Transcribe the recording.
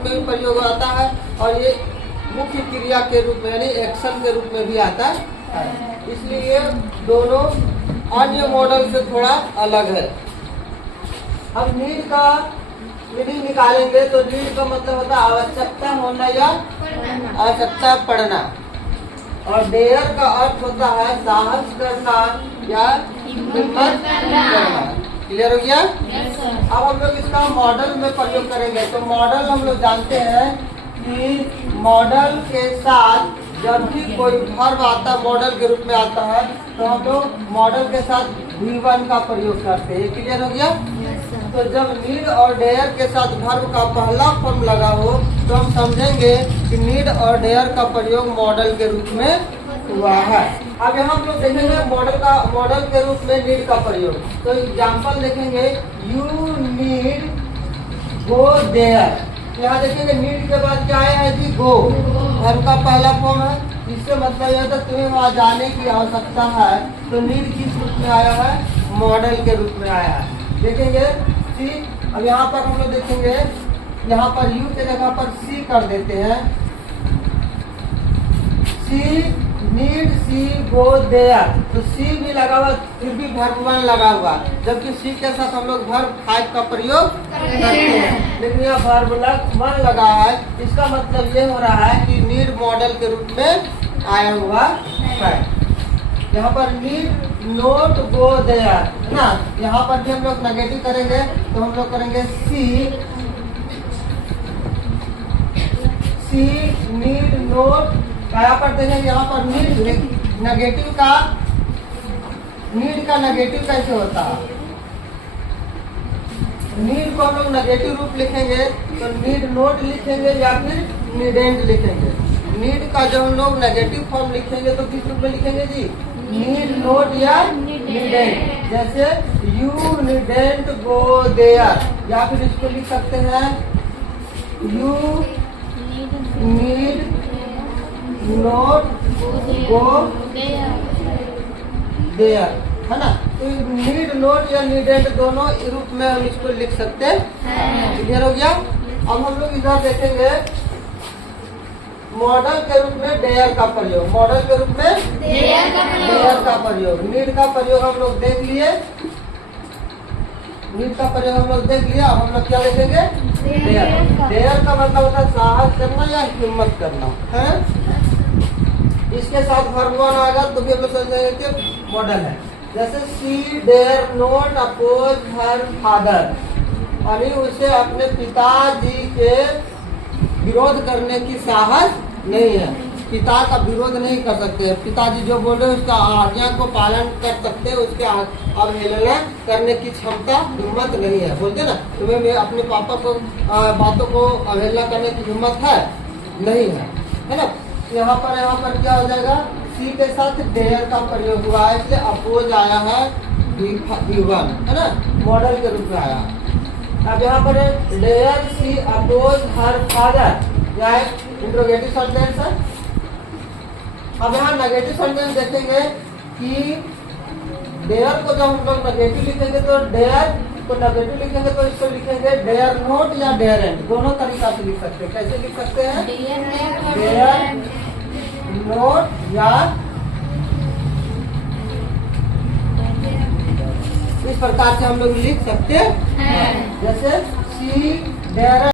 रूप में भी प्रयोग आता है और ये मुख्य क्रिया के रूप में यानी एक्शन के रूप में भी आता है। इसलिए दोनों अन्य मॉडल से थोड़ा अलग है। अब नीड का मीनिंग निकालेंगे तो नीड का मतलब होता है आवश्यकता होना या आवश्यकता पड़ना, और डेयर का अर्थ होता है साहस करना या हिम्मत करना। क्लियर हो गया? अब हम लोग इसका मॉडल में प्रयोग करेंगे। तो मॉडल हम लोग जानते हैं कि मॉडल के साथ जब भी कोई वर्ब आता मॉडल के रूप में आता है तो हम लोग मॉडल के साथ V1 का प्रयोग करते हैं। क्लियर हो गया? तो जब नीड और डेयर के साथ वर्ब का पहला फॉर्म लगा हो तो हम समझेंगे कि नीड और डेयर का प्रयोग मॉडल के रूप में हुआ है। अब यहाँ हम लोग देखेंगे मॉडल के रूप में नीड का प्रयोग। तो एग्जाम्पल देखेंगे, यू नीड गो देयर। यहाँ देखेंगे नीड के बाद क्या आया है जी? गो। वर्ब का पहला फॉर्म है, इससे मतलब यह था तुम्हें वहाँ जाने की आवश्यकता है। तो नीड किस रूप में आया है? मॉडल के रूप में आया है। देखेंगे सी। अब यहाँ पर हम लोग देखेंगे, यहाँ पर यू के जगह पर सी कर देते हैं। सी नीड सी गो देयर, तो सी भी लगा हुआ फिर भी वर्ब 1 लगा हुआ, जबकि सी के साथ हम लोग वर्ब 5 का प्रयोग करते हैं, लेकिन यह वर्ब 1 लगा है। इसका मतलब ये हो रहा है कि नीड मॉडल के रूप में आया हुआ है। यहाँ पर नीड नोट गो देयर है ना। यहाँ पर भी हम लोग नेगेटिव करेंगे तो हम लोग करेंगे सी नीड नोट। यहाँ पर देखेंगे, यहाँ पर नीड नेगेटिव का नीड का नेगेटिव कैसे होता है? नीड को हम लोग नेगेटिव रूप लिखेंगे तो नीड नोट लिखेंगे या फिर नीडेंट लिखेंगे। नीड का जब हम लोग नेगेटिव फॉर्म लिखेंगे तो किस रूप में लिखेंगे जी? नीड नोट या नीडेंट। जैसे यू नीडेंट गो देयर, या फिर इसको लिख सकते हैं you need not go there, है ना। तो नीड नोट या नीडेंट दोनों रूप में हम इसको लिख सकते हैं। क्लियर हो गया? अब हम लोग इधर देखेंगे मॉडल के रूप में डेयर का प्रयोग। मॉडल के रूप में डेयर का प्रयोग। नीड का प्रयोग हम लोग देख लिए, नीड का प्रयोग हम लोग देख लिया। अब हम लोग क्या देखेंगे? डेयर। डेयर का मतलब होता है साहस करना या हिम्मत करना है। इसके साथ वर्ब 1 आएगा तो भी हम लोग समझेंगे कि मॉडल है। जैसे she dare not oppose her father, यानी उसे अपने पिताजी के विरोध करने की साहस नहीं है। पिता का विरोध नहीं कर सकते, पिताजी जो बोले उसका आज्ञा को पालन कर सकते, उसके अवहेलना करने की क्षमता हिम्मत नहीं है। बोलते ना, तुम्हें अपने पापा को बातों को अवहेलना करने की हिम्मत है नहीं है ना। यहाँ पर क्या हो जाएगा? सी के साथ डेयर का प्रयोग हुआ है, इसलिए अपोज आया है V1, है ना, मॉडल के रूप में आया। अब यहाँ पर डेयर सी अपोज हर फादर, यह एक इंट्रोगेटिव सेंटेंस है। अब यहाँ नेगेटिव सेंटेंस देखेंगे कि डेयर को जब हम लोग नेगेटिव लिखेंगे तो डेयर को नेगेटिव लिखेंगे तो इसको लिखेंगे डेयर नोट या डेयर एंड, दोनों तरीका से लिख सकते हैं। कैसे लिख सकते हैं? डेयर नोट या इस प्रकार से हम लोग लिख सकते हैं। जैसे सी डेयर